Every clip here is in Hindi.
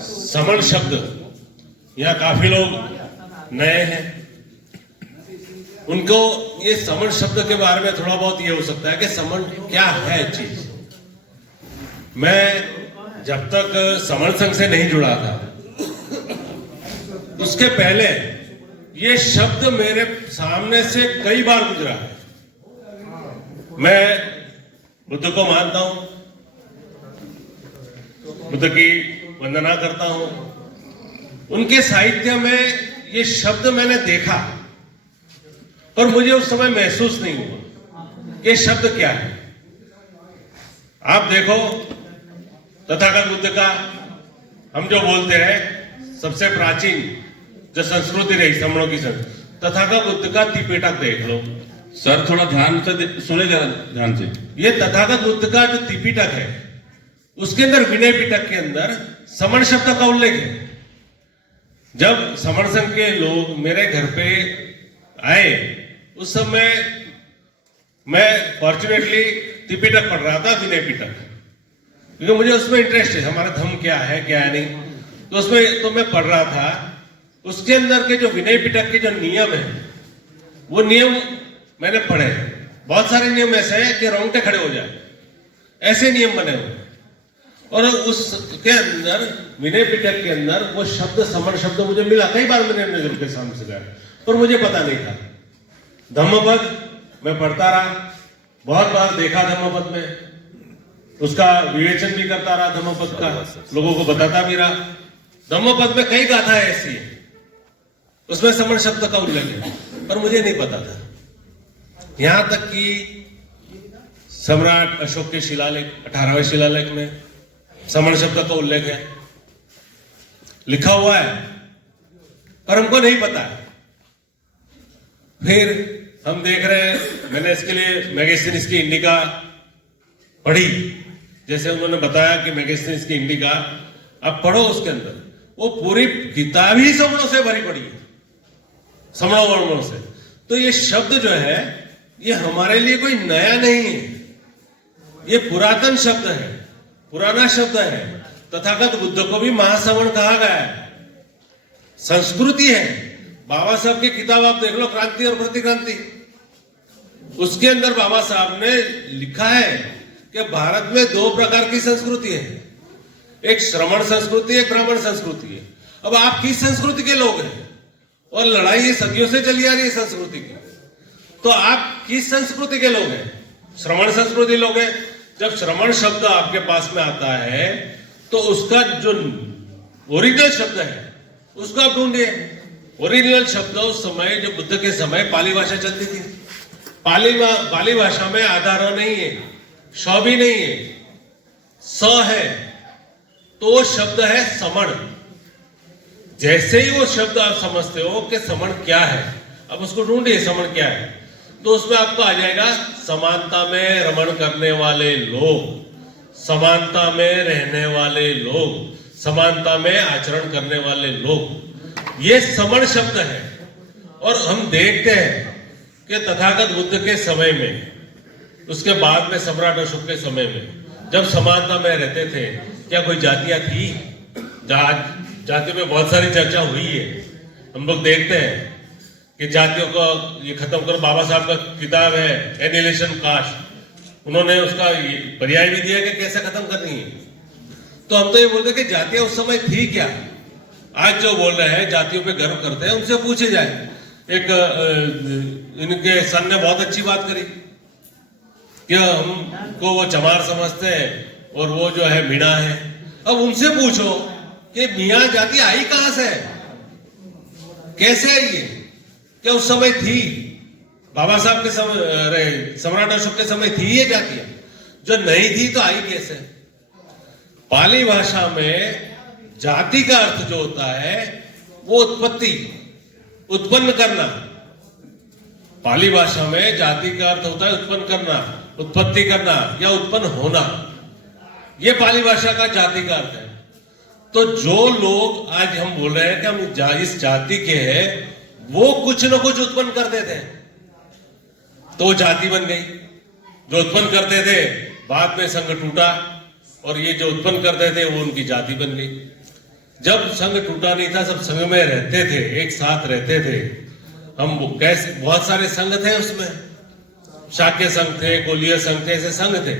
समण शब्द, यहाँ काफी लोग नए हैं, उनको ये समण शब्द के बारे में थोड़ा बहुत ये हो सकता है कि समण क्या है चीज। मैं जब तक समण संघ से नहीं जुड़ा था, उसके पहले ये शब्द मेरे सामने से कई बार गुजरा है। मैं बुद्ध को मानता हूं, बुद्ध की वंदना करता हूं, उनके साहित्य में ये शब्द मैंने देखा, पर मुझे उस समय महसूस नहीं हुआ कि शब्द क्या है। आप देखो तथागत बुद्ध का हम जो बोलते हैं सबसे प्राचीन जो संस्कृति रही समणों की तथागत बुद्ध का त्रिपिटक देख लो। सर थोड़ा ध्यान से सुनेगा, ध्यान से। ये तथागत बुद्ध का जो त्रिपिटक है उसके अंदर विनय पिटक के अंदर समण शब्द का उल्लेख है। जब समण संघ के लोग मेरे घर पे आए उस समय मैं फॉर्चुनेटली त्रिपिटक पढ़ रहा था, विनय पिटक, क्योंकि मुझे उसमें इंटरेस्ट है, हमारा धर्म क्या है क्या है नहीं, तो उसमें तो मैं पढ़ रहा था। उसके अंदर के जो विनय पिटक के जो नियम है वो नियम मैंने पढ़े। बहुत सारे नियम ऐसे हैं कि रोंगटे खड़े हो जाए, ऐसे नियम बने हुए। और उसके अंदर विनय पिटक के अंदर वो शब्द समण शब्द मुझे मिला, कई बार मैंने नजर के सामने से गया, पर मुझे पता नहीं था। धम्मपद मैं पढ़ता रहा, बहुत बार देखा धम्मपद में, उसका विवेचन भी करता रहा, धम्मपद का लोगों को बताता भी रहा। धम्मपद में कई गाथाएं ऐसी है उसमें समण शब्द का उल्लेख है, पर मुझे नहीं पता था। यहां तक कि सम्राट अशोक के शिलालेख 18वें शिलालेख में समण शब्द का उल्लेख है, लिखा हुआ है, पर हमको नहीं पता है। फिर हम देख रहे हैं, मैंने इसके लिए मैगजीन्स की इंडिका पढ़ी, जैसे उन्होंने बताया कि मैगजीन्स की इंडिका आप पढ़ो, उसके अंदर वो पूरी किताब ही समणों से भरी पड़ी है, समणों वर्णों से। तो ये शब्द जो है ये हमारे लिए कोई नया नहीं है, ये पुरातन शब्द है, पुराना शब्द है। तथागत बुद्ध को भी महासमण कहा गया है, संस्कृति है। बाबा साहब की किताब आप देख लो, क्रांति और प्रतिक्रांति, उसके अंदर बाबा साहब ने लिखा है कि भारत में 2 प्रकार की संस्कृति है, एक श्रमण संस्कृति, एक ब्राह्मण संस्कृति है। अब आप किस संस्कृति के लोग हैं? और लड़ाई ये सदियों से चली आ रही है संस्कृति की, तो आप किस संस्कृति के लोग हैं? श्रमण संस्कृति लोग हैं। जब श्रमण शब्द आपके पास में आता है तो उसका जो ओरिजिनल शब्द है उसको आप ढूंढिए। ओरिजिनल शब्द उस समय जो बुद्ध के समय पाली भाषा चलती थी, पाली भाषा में आधार नहीं है, श भी नहीं है, स है, तो वो शब्द है समण। जैसे ही वो शब्द आप समझते हो कि समण क्या है, अब उसको ढूंढिए समण क्या है, तो उसमें आपको आ जाएगा समानता में रमण करने वाले लोग, समानता में रहने वाले लोग, समानता में आचरण करने वाले लोग, ये समण शब्द है। और हम देखते हैं कि तथागत बुद्ध के समय में, उसके बाद में सम्राट अशोक के समय में, जब समानता में रहते थे, क्या कोई जातियां थी? जातियों में बहुत सारी चर्चा हुई है। हम लोग देखते हैं कि जातियों को ये खत्म करो, बाबा साहब का किताब है एनिहिलेशन कास्ट, उन्होंने उसका पर्याय भी दिया कि कैसे खत्म करनी है। तो हम तो ये बोलते कि जातियां उस समय थी क्या? आज जो बोल रहे हैं जातियों पे गर्व करते हैं, उनसे पूछे जाए। एक इनके सन ने बहुत अच्छी बात करी कि हमको वो चमार समझते हैं और वो जो है मीणा है। अब उनसे पूछो कि मियाँ जाति आई कहां से, कैसे आई है? क्या उस समय थी? बाबा साहब के समय, सम्राट अशोक के समय थी ये जातियां? जो नहीं थी तो आई कैसे? पाली भाषा में जाति का अर्थ जो होता है वो उत्पत्ति, उत्पन्न करना। पाली भाषा में जाति का अर्थ होता है उत्पन्न करना, उत्पत्ति करना या उत्पन्न होना, ये पाली भाषा का जाति का अर्थ है। तो जो लोग आज हम बोल रहे हैं कि हम इस जाति के हैं, वो कुछ न कुछ उत्पन्न करते थे तो जाति बन गई। जो उत्पन्न करते थे बाद में संघ टूटा और ये जो उत्पन्न करते थे वो उनकी जाति बन गई। जब संघ टूटा नहीं था, सब संघ में रहते थे, एक साथ रहते थे। हम कैसे, बहुत सारे संघ थे उसमें, शाक्य संघ थे, कोलीय संघ थे, ऐसे संघ थे।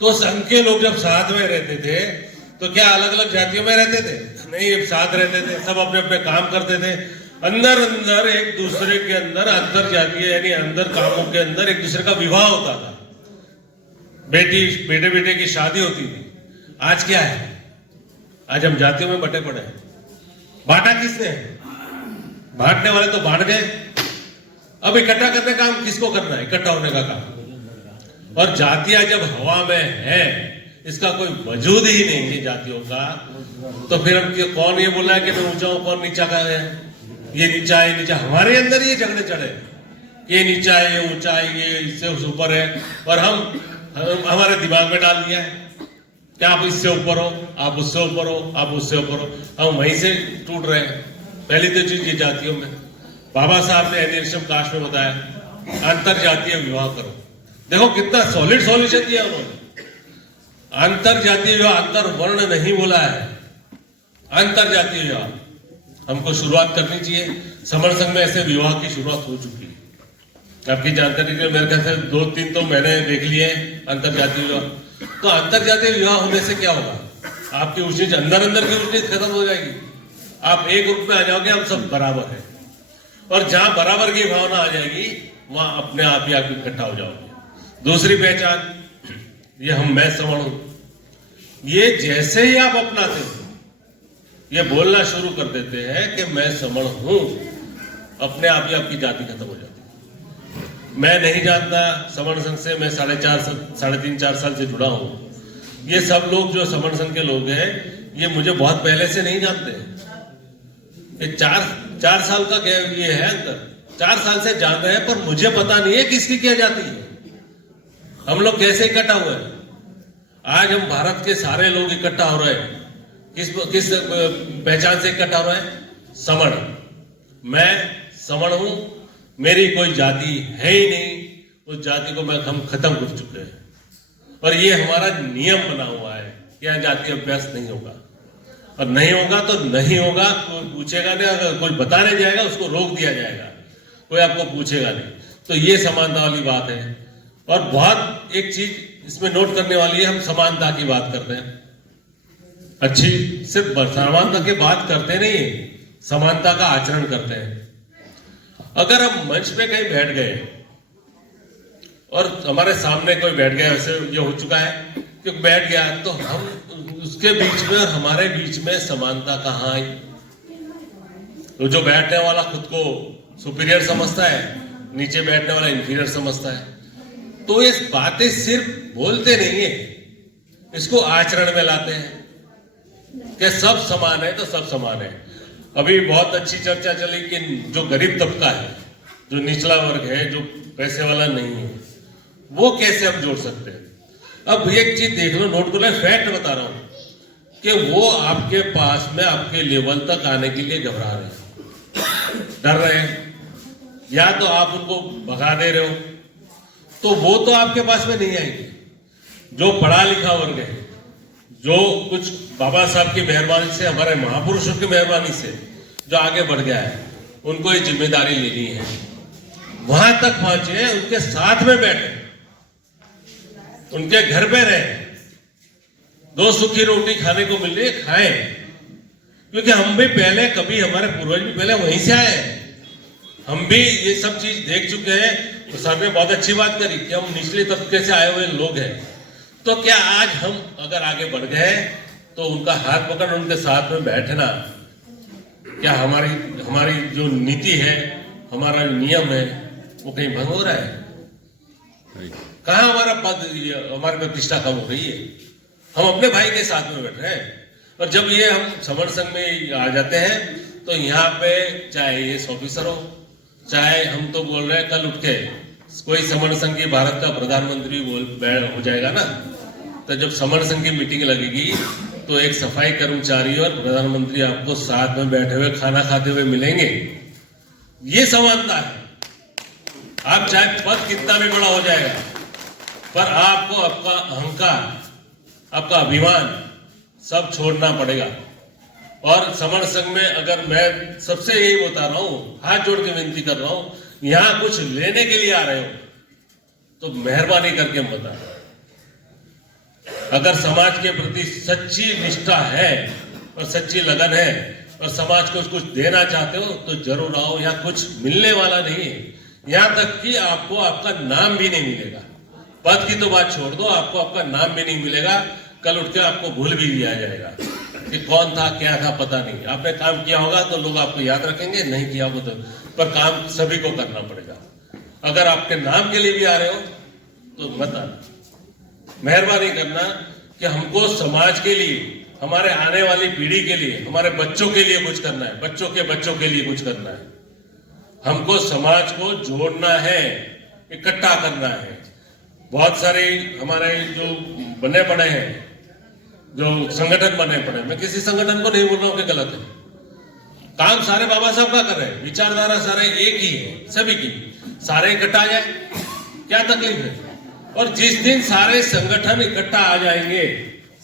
तो संघ के लोग जब साथ में रहते थे तो क्या अलग अलग जातियों में रहते थे? नहीं, साथ रहते थे, सब अपने अपने काम करते थे। अंदर अंदर एक दूसरे के अंदर अंतर जातीय यानी अंदर कामों के अंदर एक दूसरे का विवाह होता था, बेटे बेटे की शादी होती थी। आज क्या है? आज हम जातियों में बटे पड़े हैं। बांटा किसने? बांटने वाले तो बांट गए। अब इकट्ठा करने का काम किसको करना है? इकट्ठा होने का काम। और जातियां जब हवा में है, इसका कोई वजूद ही नहीं है जातियों का, तो फिर हम कौन ये बोला है कि मैं ऊंचा हूं, कौन नीचा का है? ये नीचा है, नीचा। हमारे अंदर ये झगड़े चढ़े, ये नीचा है, ये ऊंचा है, ये इससे ऊपर है, और हम हमारे दिमाग में डाल दिया है कि आप इससे ऊपर हो, आप उससे ऊपर हो, आप उससे ऊपर हो। हम वहीं से टूट रहे हैं। पहली तो चीज ये जातियों में, बाबा साहब ने एनिमेशन कास्ट में बताया, अंतर जातीय विवाह करो। देखो कितना सॉलिड सॉल्यूशन दिया उन्होंने। अंतर जातीय विवाह, अंतर वर्ण नहीं बोला है, अंतर जातीय विवाह। हमको शुरुआत करनी चाहिए। समर संघ में ऐसे विवाह की शुरुआत हो चुकी है। आपकी जानकारी के मेरे ख्याल से 2-3 तो मैंने देख लिए अंतर जातीय विवाह। तो अंतर जातीय विवाह होने से क्या होगा? आपकी ऊंच नीच, अंदर अंदर की ऊंच नीच खत्म हो जाएगी। आप एक ग्रुप में आ जाओगे, हम सब बराबर है। और जहां बराबर की भावना आ जाएगी, वहां अपने आप ही आप इकट्ठा हो जाओगे। दूसरी पहचान, ये हम मैं समण हूं, ये जैसे ही आप अपनाते हो, ये बोलना शुरू कर देते हैं कि मैं समण हूं, अपने आप ही आपकी जाति खत्म हो जाती है। मैं नहीं जानता समण संघ से, मैं 3.5-4 साल से जुड़ा हूं। ये सब लोग जो समण संघ के लोग हैं, ये मुझे बहुत पहले से नहीं जानते हैं। ये 4 साल का क्या ये है अंतर, 4 साल से जान रहे हैं, पर मुझे पता नहीं है किसकी क्या जाति है, हम लोग कैसे इकट्ठा हुए हैं। आज हम भारत के सारे लोग इकट्ठा हो रहे हैं, किस पहचान से इकट्ठा हो रहे हैं? समण। मैं समण हूं, मेरी कोई जाति है ही नहीं, उस जाति को हम खत्म कर चुके हैं। और ये हमारा नियम बना हुआ है कि यहाँ जाति अभ्यास नहीं होगा, और नहीं होगा तो नहीं होगा। कोई पूछेगा नहीं, अगर कोई बताने जाएगा उसको रोक दिया जाएगा, कोई आपको पूछेगा नहीं। तो ये समानता वाली बात है। और बहुत एक चीज इसमें नोट करने वाली है, हम समानता की बात करते हैं, अच्छी सिर्फ समानता की बात करते नहीं, समानता का आचरण करते हैं। अगर हम मंच पे कहीं बैठ गए और हमारे सामने कोई बैठ गया, वैसे ये हो चुका है कि बैठ गया, तो हम उसके बीच में और हमारे बीच में समानता कहाँ आई? तो जो बैठने वाला खुद को सुपीरियर समझता है, नीचे बैठने वाला इंफीरियर समझता है। तो ये बातें सिर्फ बोलते नहीं है, इसको आचरण में लाते हैं कि सब समान है तो सब समान है। अभी बहुत अच्छी चर्चा चली कि जो गरीब तबका है, जो निचला वर्ग है, जो पैसे वाला नहीं है, वो कैसे हम जोड़ सकते हैं? अब एक चीज देख लो, नोट कर लो, फैक्ट बता रहा हूं कि वो आपके पास में आपके लेवल तक आने के लिए घबरा रहे हैं, डर रहे हैं, या तो आप उनको भगा दे रहे हो, तो वो तो आपके पास में नहीं आएंगे। जो पढ़ा लिखा वर्ग है, जो कुछ बाबा साहब की मेहरबानी से, हमारे महापुरुषों की मेहरबानी से जो आगे बढ़ गया है, उनको ये जिम्मेदारी लेनी है। वहां तक पहुंचे, उनके साथ में बैठे, उनके घर पे रहे, 2 सूखी रोटी खाने को मिल रही है, खाएं। क्योंकि हम भी पहले, कभी हमारे पूर्वज भी पहले वहीं से आए हैं, हम भी ये सब चीज देख चुके हैं। तो सर ने बहुत अच्छी बात करी कि हम निचले तबके से आए हुए लोग हैं। तो क्या आज हम अगर आगे बढ़ गए तो उनका हाथ पकड़ उनके साथ में बैठना, क्या हमारी जो नीति है, हमारा नियम है, वो कहीं भंग हो रहा है? कहाँ हमारा पद, हमारी प्रतिष्ठा कम हो गई है? हम अपने भाई के साथ में बैठ रहे हैं। और जब ये हम समर संघ में आ जाते हैं, तो यहाँ पे चाहे ये ऑफिसर हो, चाहे हम तो बोल रहे हैं, कल उठ के कोई समर संघ की भारत का प्रधानमंत्री हो जाएगा ना, तो जब समर संघ की मीटिंग लगेगी तो एक सफाई कर्मचारी और प्रधानमंत्री आपको साथ में बैठे हुए खाना खाते हुए मिलेंगे। ये समानता है। आप चाहे पद कितना भी बड़ा हो जाएगा, पर आपको आपका अहंकार, आपका अभिमान सब छोड़ना पड़ेगा। और समण संघ में अगर मैं सबसे यही बता रहा हूं, हाथ जोड़ के विनती कर रहा हूं, यहां कुछ लेने के लिए आ रहे हो तो मेहरबानी करके मत आना। अगर समाज के प्रति सच्ची निष्ठा है और सच्ची लगन है और समाज को कुछ देना चाहते हो तो जरूर आओ। यहाँ कुछ मिलने वाला नहीं है, यहाँ तक कि आपको आपका नाम भी नहीं मिलेगा। पद की तो बात छोड़ दो, आपको आपका नाम भी नहीं मिलेगा। कल उठ के आपको भूल भी दिया जाएगा कि कौन था क्या था पता नहीं। आपने काम किया होगा तो लोग आपको याद रखेंगे, नहीं किया होगा तो, पर काम सभी को करना पड़ेगा। अगर आपके नाम के लिए भी आ रहे हो तो मत आना। मेहरबानी करना कि हमको समाज के लिए, हमारे आने वाली पीढ़ी के लिए, हमारे बच्चों के लिए कुछ करना है, बच्चों के लिए कुछ करना है। हमको समाज को जोड़ना है, इकट्ठा करना है। बहुत सारे हमारे जो बने पड़े हैं, जो संगठन बने पड़े, मैं किसी संगठन को नहीं बोल रहा हूं कि गलत है, काम सारे बाबा साहब का कर रहे हैं, विचारधारा सारे एक ही है, सभी की, सारे इकट्ठा आ जाए, क्या तकलीफ है। और जिस दिन सारे संगठन इकट्ठा आ जाएंगे,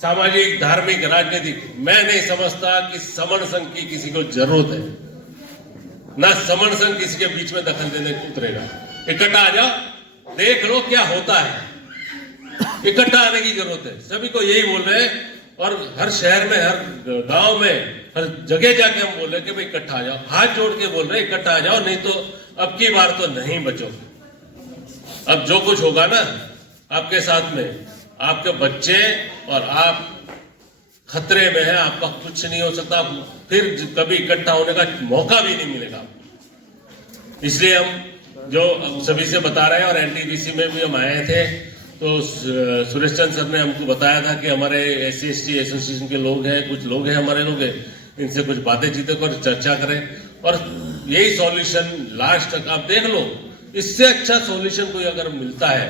सामाजिक, धार्मिक, राजनीतिक, मैं नहीं समझता कि समण संघ की किसी को जरूरत है, ना समण संघ किसी के बीच में दखल देने को उतरेगा। इकट्ठा आ जाओ, देख लो क्या होता है। इकट्ठा आने की जरूरत है, सभी को यही बोल रहे हैं। और हर शहर में, हर गांव में, हर जगह जाके हम बोल रहे हैं कि भाई इकट्ठा आ जाओ, हाथ जोड़ के बोल रहे हैं इकट्ठा आ जाओ, नहीं तो अब की बार तो नहीं बचोगे। अब जो कुछ होगा ना आपके साथ में, आपके बच्चे और आप खतरे में है, आपका कुछ नहीं हो सकता, फिर कभी इकट्ठा होने का मौका भी नहीं मिलेगा। इसलिए हम जो सभी से बता रहे हैं, और एनटीपीसी में भी हम आए थे तो सुरेश चंद्र सर ने हमको बताया था कि हमारे SC/ST एसोसिएशन के लोग हैं, कुछ लोग हैं हमारे लोग हैं, इनसे कुछ बातें चीतें कर चर्चा करें और यही सॉल्यूशन लास्ट तक आप देख लो। इससे अच्छा सॉल्यूशन कोई अगर मिलता है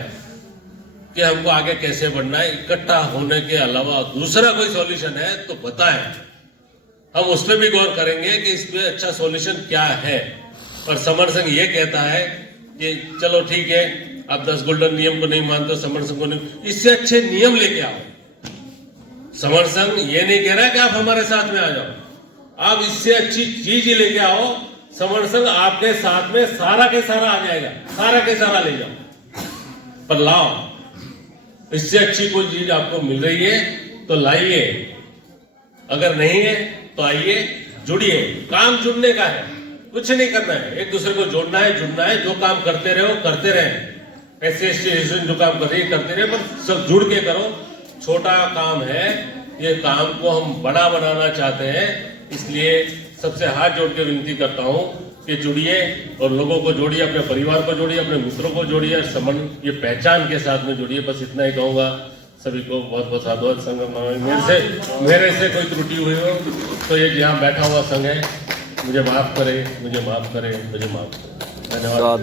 कि हमको आगे कैसे बढ़ना है, इकट्ठा होने के अलावा दूसरा कोई सॉल्यूशन है तो बताएं, हम उस पर भी गौर करेंगे कि इसमें अच्छा सॉल्यूशन क्या है। और समण संघ ये कहता है कि चलो ठीक है, आप 10 गोल्डन नियम को नहीं मानते, समण संघ को नहीं, इससे अच्छे नियम लेके आओ। समण संघ ये नहीं कह रहा है कि आप हमारे साथ में आ जाओ, आप इससे अच्छी चीज ही लेके आओ। समण संघ आपके साथ में सारा के सारा आ जाएगा, सारा के सारा ले जाओ, पर लाओ। इससे अच्छी कोई चीज आपको मिल रही है तो लाइए, अगर नहीं है तो आइए, जुड़िए। काम जुड़ने का है, कुछ नहीं करना है, एक दूसरे को जोड़ना है, जुड़ना है। जो काम करते रहो करते रहे, SC/ST जो काम कर रही है करते रहे, पर सब जुड़ के करो। छोटा काम है ये, काम को हम बड़ा बनाना चाहते हैं, इसलिए सबसे हाथ जोड़ के विनती करता हूं कि जुड़िए और लोगों को जोड़िए, अपने परिवार को जोड़िए, अपने मित्रों को जोड़िए, और समण ये पहचान के साथ में जुड़िए। बस इतना ही कहूंगा। सभी को बहुत बहुत साधुवाद। संगम मेरे से कोई त्रुटि हुई हो तो ये जहाँ बैठा हुआ संघ है, मुझे माफ करे, मुझे माफ करे, मुझे माफ करे। धन्यवाद।